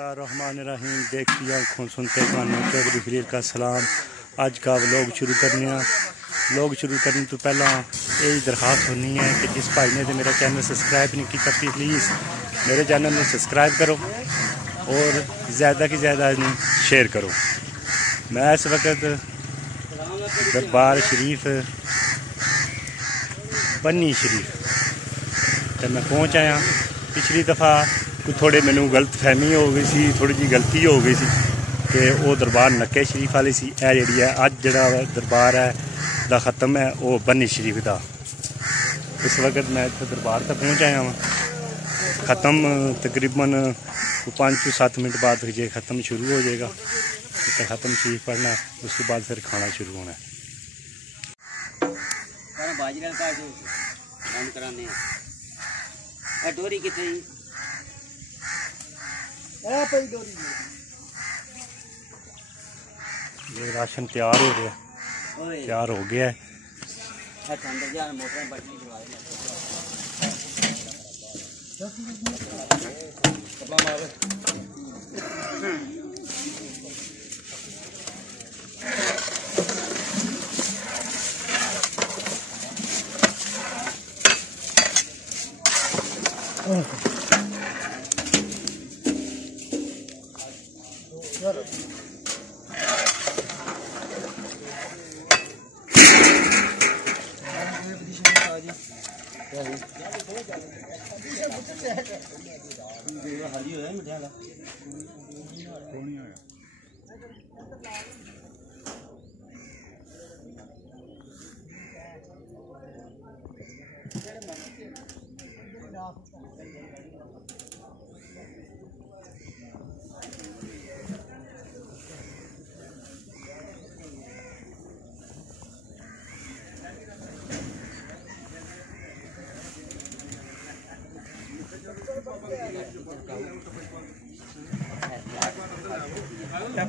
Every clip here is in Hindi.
बिस्मिल्लाहिर्रहमानिर्रहीम। देखती आँखों सुनते कानों चौधरी खलील का सलाम। अज का व्लॉग शुरू करने व्लॉग शुरू करने तो पहला यही दरखास्त होनी है कि जिस भाई ने तो मेरा चैनल सब्सक्राइब नहीं किया प्लीज़ मेरे चैनल में सब्सक्राइब करो और ज़्यादा की ज़्यादा शेयर करो। मैं इस वक्त दरबार शरीफ बन्नी शरीफ तो मैं पहुँच आया। पिछली दफ़ा कोई थोड़े मैनू गलत फहमी हो गई सी, थोड़ी जी गलती हो गई सी कि वो दरबार नक्के शरीफ वाली सी। जी है अज जड़ा दरबार है दा ख़त्म है वो बन्नी शरीफ का। इस वक्त मैं इतना दरबार तक पहुँच आया वहाँ। ख़त्म तकरीबन 5-7 मिनट बाद ये ख़त्म शुरू हो जाएगा। तो ख़त्म शरीफ पढ़ना उसके बाद फिर खाना शुरू होना है। डोरी कितनी ये राशन तैयार हो गया, तैयार हो गया है।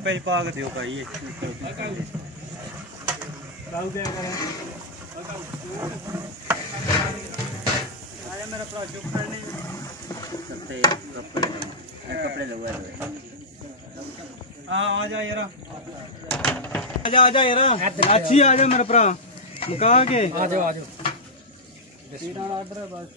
पे पाग दियो भाई मेरा कपड़े लगवा आ जा यार आजा यार अच्छी आ जा मेरा भरा मुका के आ जाओ ऑर्डर है बस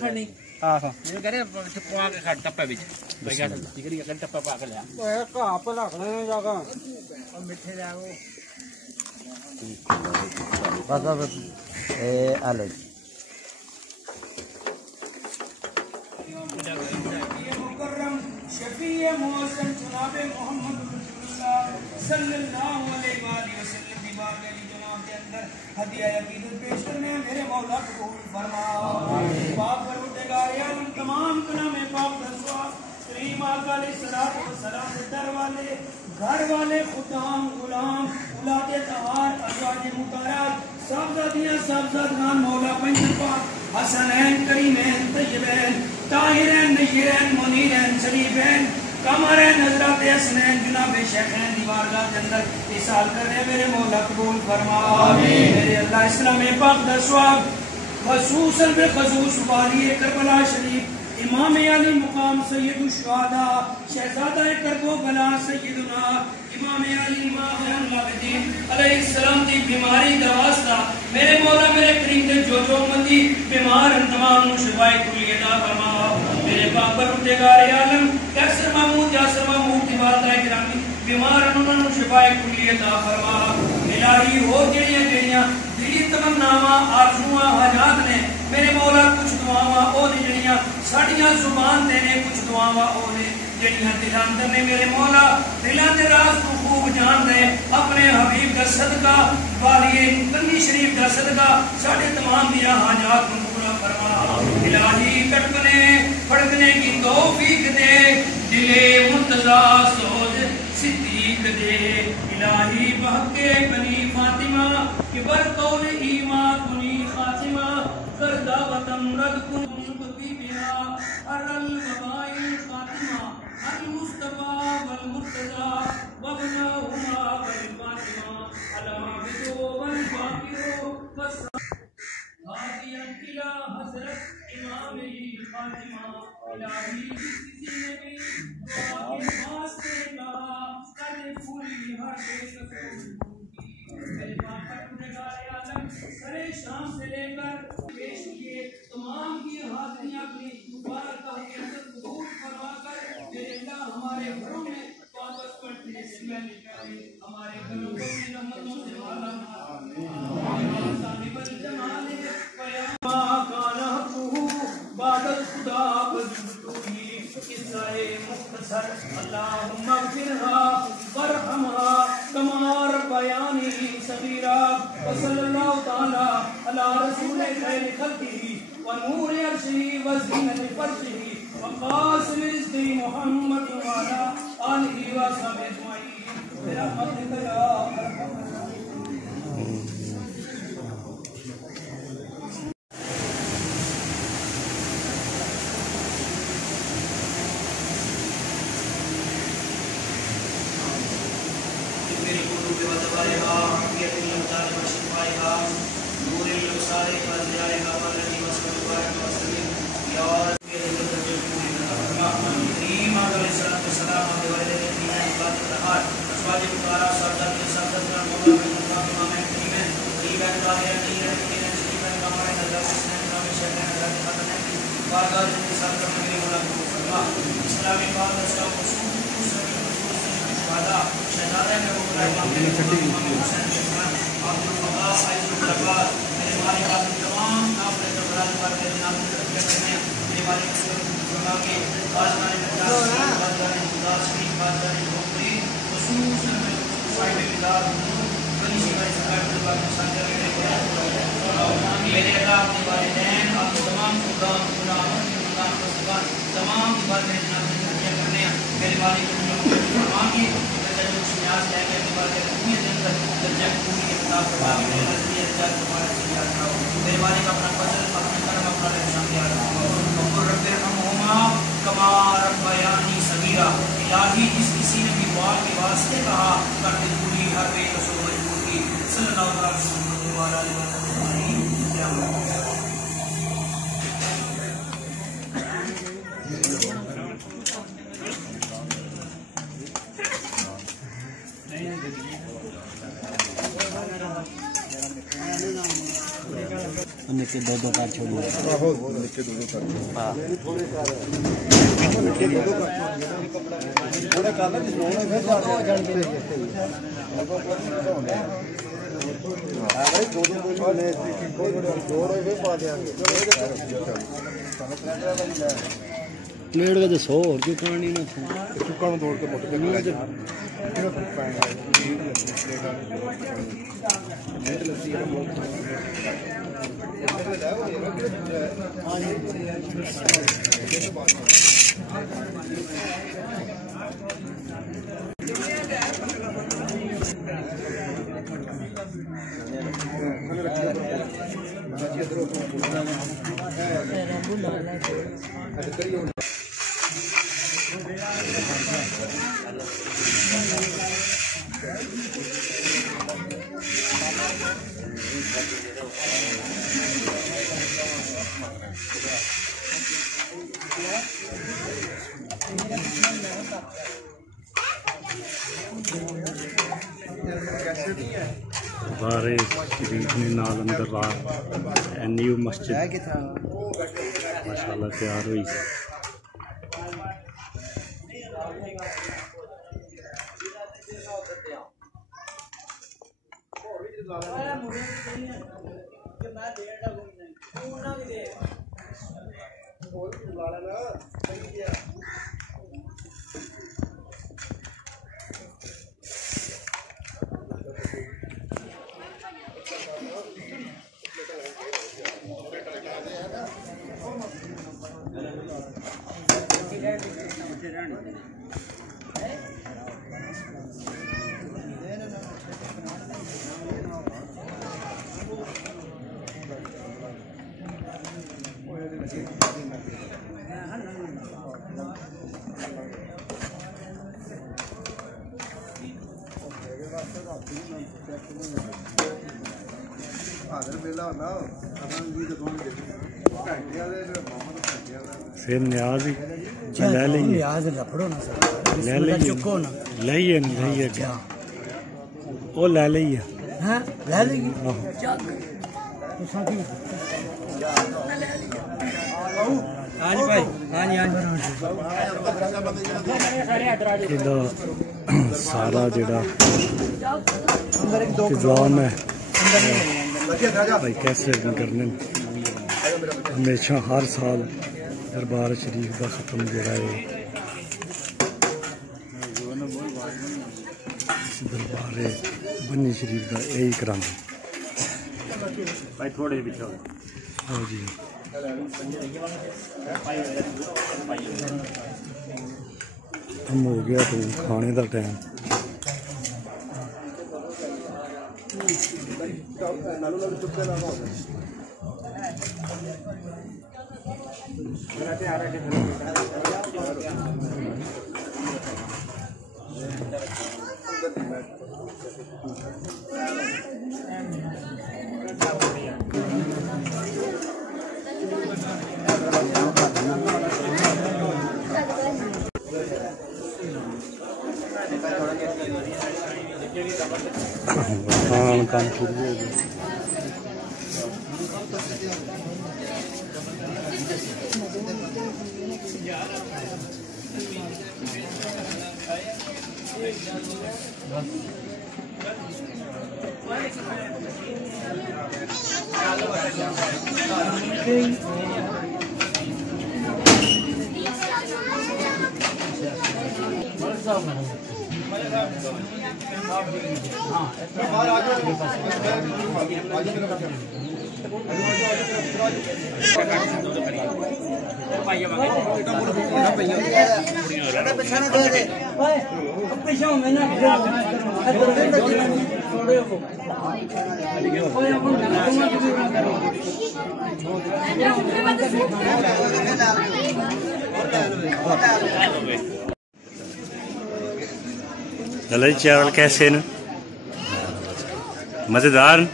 खड़नी हां ये करे पवा के खड़ टप्पा बीच भैया टिकरी का टप्पा पा के ले ओए का पे रखने जागा और मिठे जाओ बस ए आलो मुकर्रम शफीए मुअज्जम जनाब मोहम्मद रसूलुल्लाह सल्लल्लाहु अलैहि वसल्लम की बारगाह की जनाब के अंदर हदिया अकीदत पेश करने मेरे मौला कबूल फरमा। पाक परवरदिगार आलम तमाम कलामे पाक दसवा करीम आका अलैहिस्सलाम व सलाम दर वाले घर वाले खुदाम गुलाम औलादे तहार अज़वाज मुताहरात साहबजादियां साहबजादान मौला पंच पाक हसनैन करीमैन तय्यबैन ताहिरैन नय्यरैन मुनीरैन शरीफैन कमरैन हज़रत हसनैन जनाब शेखैन की बारगाह के अंदर इसाल कर रहे मेरे मौला कबूल फरमा। आमीन। मेरे अल्लाह इस्लाम पाक दसवा खसूसन बेखसूस वाली करबला शरीफ इमाम अली मुकाम सैयदुल शुहदा शहजादा करबला सैयदुना इमाम अली इमाम अल-आबिदीन अलैहिस्सलाम की बीमारी दा वास्ता मेरे मौला मेरे करीम दे जो मंदी बीमार तमाम शिफाए कुली अता फरमा। मेरे पाक परवरदिगार आलम कैसर महमूद यासर महमूद की वालदा गिरामी बीमार उन्होंने शिफाए कुली अता फरमा। इलाही हो जड़ियां दिली तमन्नावां आरज़ूआं हाजात ने मेरे मौला कुछ दुआवां ओ ने जड़ियां साड़ियां जुबान दे ने कुछ दुआवां ओ ने जड़ियां दिलां अंदर ने मेरे मौला दिलां दे राज तू खूब जान दे। अपने हबीब दा सदका वालिए बन्नी शरीफ दा सदका साडे तमाम दियां हाजात को पूरा फरमा। इलाही कटकने फड़कने की तौफीक दे दिले मुर्तजा सोज सिद्दीक दे। इलाही बहके बनी फातिमा कि बरकौल ईमा कुनी खातिमा कर दावतम रद कुन बिहा अरल वबाई खातिमा अल मुस्तफा वल मुर्तजा वबना हुमा वल फातिमा अलमा बिदो वल बाकिरो बस हादियन इला हजरत इमाम खातिमा इलाही किसी ने भी शाम से लेकर पेश किए तमाम की हाजिरियां अपनी मुबारक का कबूल फरमाकर हमारे घरों में वापस पढ़ने से हमारे घरों को रहमतों से माला बादल खुदा मुख्तसर अल्लाहुम्मा ग़फिरहा वरहमहा कमा रब्बयानी सगीरा व सल्लल्लाहु तआला अला रसूल खैर खल्क़िही व नूर अर्शिही व ज़ीनत फर्शिही व क़ासिम इज़्ज़ति मुहम्मद व अला आलिही व सहाबिही अजमईन बिरहमतिक या अरहमर इलाही जिस किसी ने भी वाल के वास्ते कहा कर दी पूरी हर बेकसो मजबूती सल्लल्लाहु अलैहि वसल्लम निके दो कार छोड़िए निके दो कार हां थोड़ा काला जिसने फिर आ भाई दो बोले फिर पा देंगे प्लेट का 100 और क्यों कहानी ना चुका में तोड़ के मोटे बारे शरीफ ने नाल अंदर रात न्यू मस्जिद माशाल्लाह तैयार हुई सेम न्याज ही ले लेंगे न्याज लफड़ो ना ले लेंगे चुको ना लइए वो ले ली है। हाँ ले लेगी। हाँ जी भाई, हाँ जी सारा जड़ा इंतजाम है भाई कैसे करने हमेशा हर साल दरबार शरीफ का खत्म जड़ा है दरबार बन्नी शरीफ का यही करांदे भाई थोड़े पीछे हाँ जी हम हो गया तो खाने का टाइम काम शुरू हो गया। दलई चावल कैसे न मजेदार।